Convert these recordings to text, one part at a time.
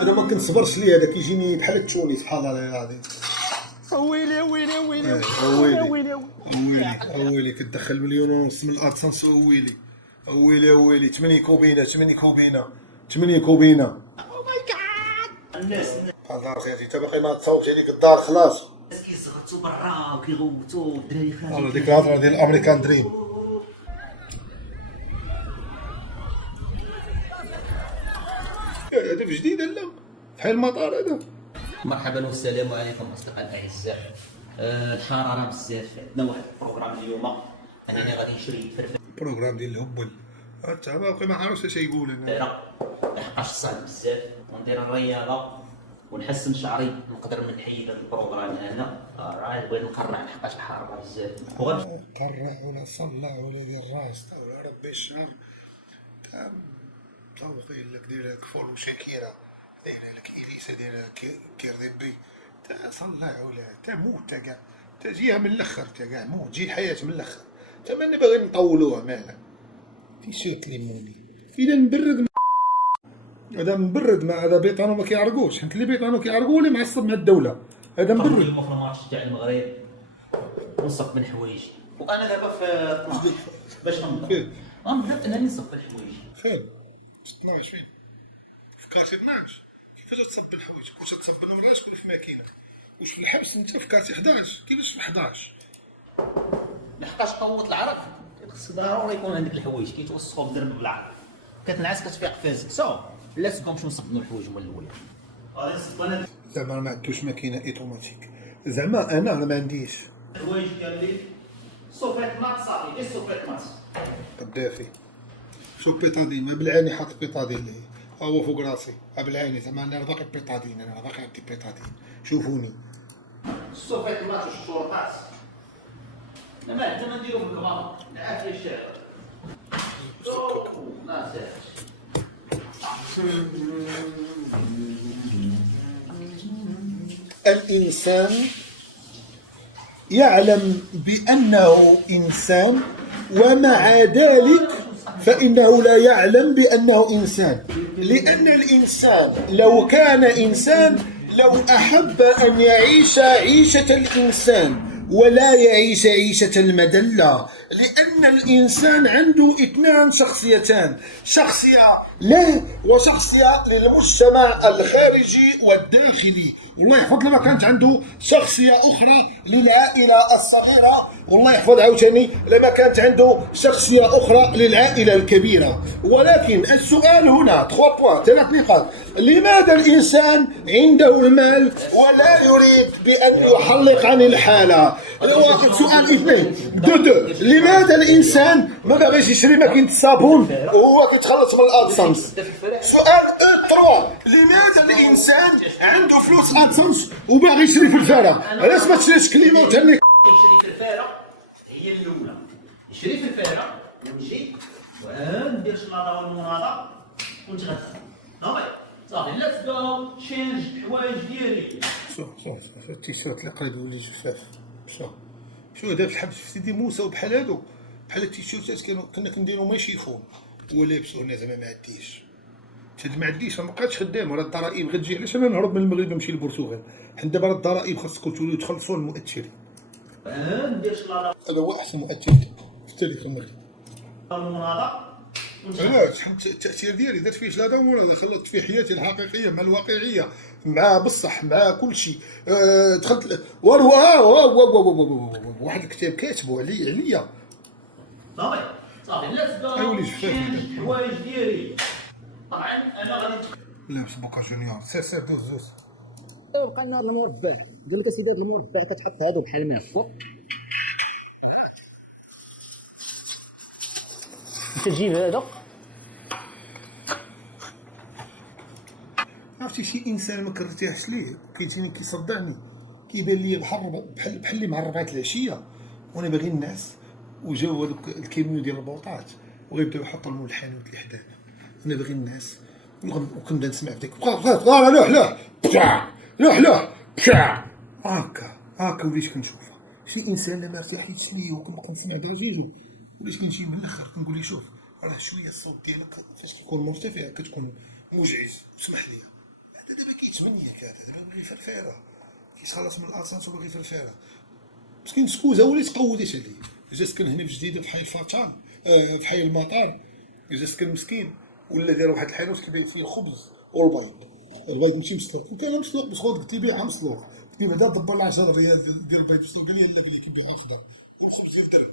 انا ما كنصبرش ليه هذا كيجيني بحال التوني سبحان الله العظيم. ويلي ويلي ويلي ويلي ويلي ويلي كتدخل مليون ونص من الادسنس. ويلي ويلي 8 كوبينه 8 كوبينه 8 كوبينه. او ماي جاد. الناس الله اخي انت باقي ما تصاوبش عليك الدار خلاص. كيزغطوا برا وكيغوتوا الدراري خارجين. والله ديك الهضره ديال الامريكان دريم. هذا في جديد لا بحال المطار هذا. مرحبا والسلام عليكم اصدقائي الاعزاء. الحراره بزاف، عندنا واحد البروغرام اليوم انني غادي نشري فرفره. البروغرام ديال الهبل انت باقي ما عارفش اش يقول انا. لحقاش صعب بزاف وندير الرياضه ونحسن شعري نقدر نحيد هذا البروغرام هذا. راه بغيت نقرع لحقاش الحراره بزاف. قرع ولا صلع ولا دير راس ربي الشهر تاع توقيل لك دير لك فول وشاكيره دايره لك اليسا دايره كيردبي تاع صلع ولا تاع موت تاع كاع تجيها من الاخر تاع كاع موت تجي الحياه من الاخر. تا ماني باغي نطولوها مالا تيشيرت ليموني اذا نبرد هذا مبرد. ما هذا بيطانو ما كيعرقوش حيت اللي بيطانو كيعرقوا اللي معصب مع الدوله. هذا مبرد. اليوم في الماتش تاع المغرب نصب من حوايجي وانا دابا في 12 باش نبدا انني نصب الحوايج. خير 12 فين في كاسي 12 كيفاش تصب الحوايج؟ واش تصب الوراش ولا في ماكينه؟ واش في الحبس انت في كاسي 11 كيفاش في 11؟ لحقاش قوة العرق خصك ضروري يكون عندك الحوايج كيتوسخوا بالدرب بالعرق كتنعس كتفيق فازك لا تبقاو نصبوا الحوايج هما الاول. غادي نصب انا زعما ما عندوش ماكينه اوتوماتيك. زعما انا ما عنديش الحوايج ديالي صوفيت مات صافي غير صوفيت مات قدافي. شوف بيطادين ما بالعيني حاط بيطادين لي ها هو فوق راسي ها بالعيني زعما انا باقي بيطادين انا باقي عندي بيطادين شوفوني. الصوفيت مات والشرطات ما حتى ما نديرو في الكبار العافيه الشارع ما ساهلش. الإنسان يعلم بأنه إنسان ومع ذلك فإنه لا يعلم بأنه إنسان. لأن الإنسان لو كان إنسان لو أحب أن يعيش عيشة الإنسان ولا يعيش عيشة المدلة. لأن الإنسان عنده اثنان شخصيتان، شخصية له وشخصية للمجتمع الخارجي والداخلي. والله يحفظ لما كانت عنده شخصية أخرى للعائلة الصغيرة، والله يحفظ عاوتاني لما كانت عنده شخصية أخرى للعائلة الكبيرة. ولكن السؤال هنا 3 نقاط. لماذا الإنسان عنده المال ولا يريد بأن يحلق عن الحالة؟ سؤال 2 لماذا الإنسان ما باغيش يشري ماكينة الصابون وهو كيتخلص من الأدسنس؟ سؤال 3 لماذا الإنسان عنده فلوس أدسنس وباغي يشري فلفالة؟ علاش ما تشريش كليمة وتهنيك؟ يشري فلفالة هي الأولى، يشري فلفالة ونجي وندير شلاضة والمناضة ونتغدى. صافي ليتس جو تشينج الحوايج ديالي. شوف التيشيرت اللي قريب يولي جفاف. شو هذا في الحبس في سيدي موسى وبحال هادو بحال التيشيرتات كنا كنديرو ما يشيفون هو لابسو. انا زعما ما عنديش هاد ما عنديش ما بقاتش خدام ولا الضرائب غتجي. علاش انا نهرب من المغرب نمشي للبرتغال؟ حنا دابا الضرائب خاصكم تخلصوا المؤثرين. ندير شلاضة هذا هو احسن مؤثر في تاريخ المغرب. المناضة علاش التأثير ديالي درت فيه جلادة ومناضة خلطت فيه حياتي الحقيقية مع الواقعية مع بصح مع كل شيء. دخلت واحد الكتاب كاتبو عليا. صافي ليتس جو تشينج الحوايج ديالي. طبعا انا غادي لابس بوكا جونيور سير دوز بقى لنا هذا المربع قال لك اسيدي هذا المربع كتحط هادو بحال ما فوق تجيب هذا. عرفتي شي انسان ما كنرتاحش ليه كيجيني كيصدعني كيبان لي بحال اللي مع 4 العشيه وانا باغي الناس وجاو هذوك الكيميو ديال البوطات وغيبداو يحطوا لهم الحانوت اللي حدانا. انا باغي الناس وكنبدا نسمع في ديك لوح هكا وليت كنشوفها. شي انسان لا ما ارتاحيتش ليه وكنبقى نسمع ضجيجو وليت كنجي من الاخر كنقول ليه شوف راه شويه الصوت ديالك فاش كيكون مرتفع كتكون مزعج اسمح لي. 8 كانت باغي فرفاره كيتخلص من الاسانس وباغي فرفاره مسكين سكوزا هو اللي تقودت عليه. جا سكن هنا في جديده في حي الفاتان في حي المطار. جا سكن مسكين ولا دار واحد الحانوت كيبيع فيه الخبز والبيض ماشي مسلوق كان مسلوق بس خذ قلت لي بيعها مسلوق قلت لي بعدا دبر لها 10 ريال ديال البيض مسلوق قال لي لا قال لي كيبيعها خضر والخبز ديال الدرهم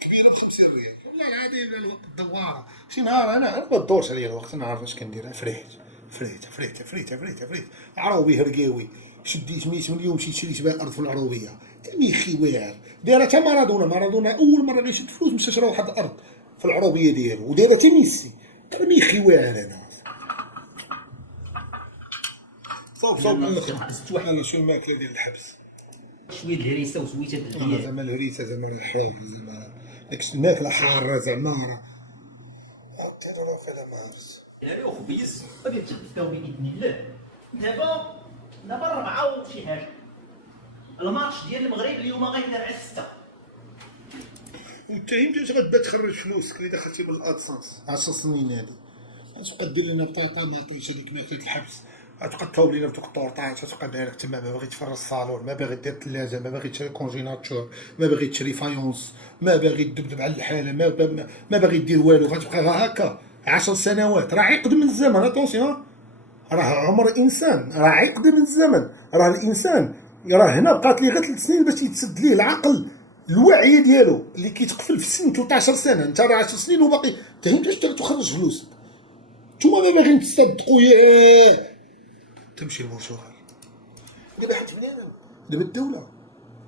كبيره ب 50 ريال والله العظيم لا الوقت دواره شي نهار انا ما دورش عليا الوقت انا عارف اش كندير فريت عروبي هرقاوي شديت 100 مليون مشيت شريت بها ارض في العروبيه تميخي واعر دايره تا مارادونا اول مره غيشد فلوس مشى شرا واحد الارض في العروبيه ديالو ودايره تا ميسي تميخي واعر انا صوب انا شو الماكله ديال الحبس شويه د الهريسه وشويه د انا البياض. زعما الهريسه زعما الحلال زعما داك الماكله حاره زعما راه ديروا فيها مارس يعني وخبيز غادي نتغداو باذن الله. دابا 4 وشي حاجه. الماتش ديال المغرب اليوم غيدار على 6. وانت يمكن غتبدا تخرج فلوسك اللي دخلتي بالادسنس 10 سنين هادي غتبقى دير لنا بطاطا ما عطيتش هذيك ماكله الحبس غتبقى تهوب لينا بدوك الطورطات غتبقى دايرك تما ما باغي تفرج الصالون ما باغي دير الثلاجه ما باغي تشري كونجيناتور ما باغي تشري فايونس ما باغي تدبدب على الحاله ما باغي دير والو غتبقى غير هكا 10 سنوات راه عقد من الزمن اتونسيون راه عمر انسان راه عقد من الزمن راه الانسان راه هنا بقات ليه غير 3 سنين باش يتسد ليه العقل الوعي ديالو اللي كيتقفل في سن 13 سنه انت راه 10 سنين وباقي انت باش تخرج فلوس نتوما ما باغيين تصدقوا ياه تمشي للبرتغال دابا حيت بنادم دابا الدوله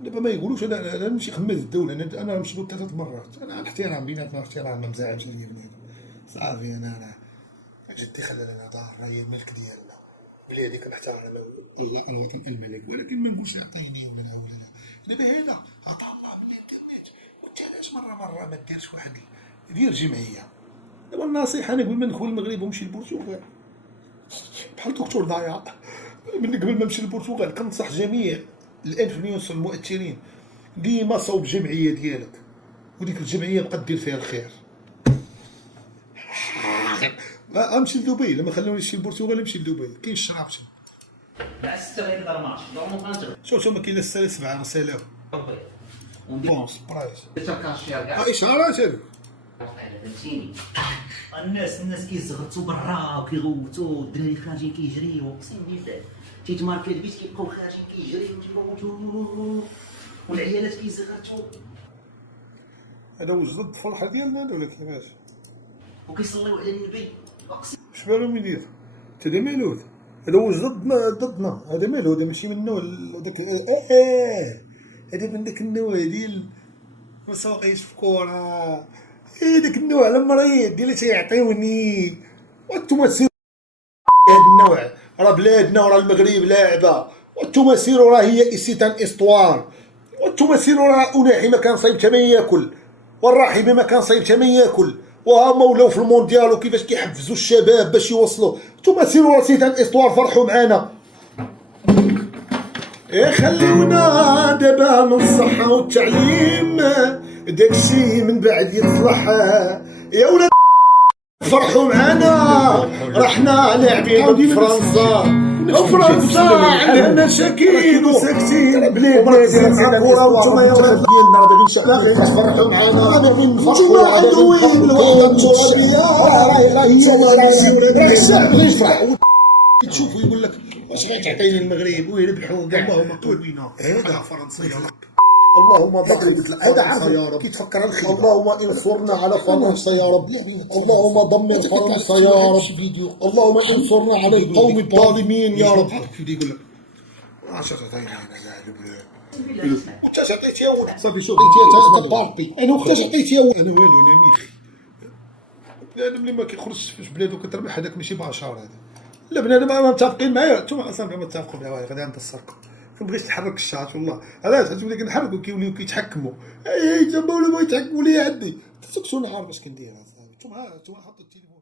دابا ما يقولوش انا نمشي خماس الدوله انا مشدود 3 مرات انا الاحترام بيناتنا احترام ما مزعجش ليا بنادم صافي انا جدي خلى لنا دار هي الملك ديالنا بلادي كنحترمها الله الوطن الملك ولكن ما نقولش عطيني ولا لا دابا هذا عطاه الله من الانترنت وانت علاش مره ما ديرش واحد دير جمعيه دابا النصيحه انا قبل ما ندخل المغرب ونمشي للبرتغال بحال دكتور ضايع من قبل ما نمشي للبرتغال كنصح جميع الانفلونس المؤثرين ديما صوب جمعيه ديالك وديك الجمعيه بقى دير فيها الخير امشي لدبي لما خلوني نمشي للبرتغال نمشي لدبي كاين الشراب مع 6 غيدار الماتش نورمالمون كنتغلب. شوف ما كاين لا 6 لا 7 راه سالاو بونس برايس الكاشير كاع اشارات هادو فهمتيني. الناس كيزغرتوا برا وكيغوتوا الدراري خارجين كيجريو اقسم بالله تيتماركي البيت كيبقاو خارجين كيجريو والعيالات كيزغرتوا هذا واش ضد الفرحه ديالنا هذا ولا كيفاش وكيصليو على النبي اقسم. اش بالهم يدير هذا مالو هذا واش ضدنا هذا مالو هذا ماشي من النوع داك هذا من داك النوع ديال ما ساقيش في كوره داك النوع المريض ديال اللي تيعطيوني وانتم سيروا هذا النوع راه بلادنا وراه المغرب لاعبه وانتم سيروا راه هي سيتان استوار وانتم سيروا راه اناحي ما كان صايب حتى ما ياكل والراحمي ما كان صايب حتى ما ياكل وهما ولاو في المونديال وكيفاش كيحفزوا الشباب باش يوصلوا نتوما سيروا راه سيتان استوار فرحوا معانا خليونا دابا من الصحة والتعليم داكشي من بعد يصلح يا ولاد فرحوا معانا رحنا لاعبين ضد فرنسا وفرنسا عندها مشاكل وساكتين بلادنا مع الكورة وانتوما يا ولاد ديالنا راه باغيين تفرحوا معانا باغيين نفرحوا عدوين الوحدة الترابية راه هي الشعب غير يفرح تشوفوا يقول لك واش غتعطيني المغرب ويربحوا كاع اللهم قوينا هذا فرنسا يا رب اللهم ضمن هذا عارف كيتفكر الخير اللهم انصرنا على فرنسا يا رب اللهم دمر فرنسا يا رب اللهم انصرنا على القوم الظالمين يا رب يقول لك اش تعطيني انا البلاد وانت عطيت يا ولد صافي شوف انت باربي انا وقتاش عطيت يا ولد انا والو انا ميخي بنادم اللي ما كيخرجش في بلادو كتربح هذاك ماشي بشر هذا لا بنادم ما متفقين معايا نتوما اصلا ما متفقوا معايا غادي نتصرقوا ما بغيتش تحرك الشاط والله علاش حيت ملي كنحركوا كيوليو كيتحكموا تما ولا ما يتحكموا ليا عندي تسكتوا نهار باش كندير صاحبي نتوما حطوا التليفون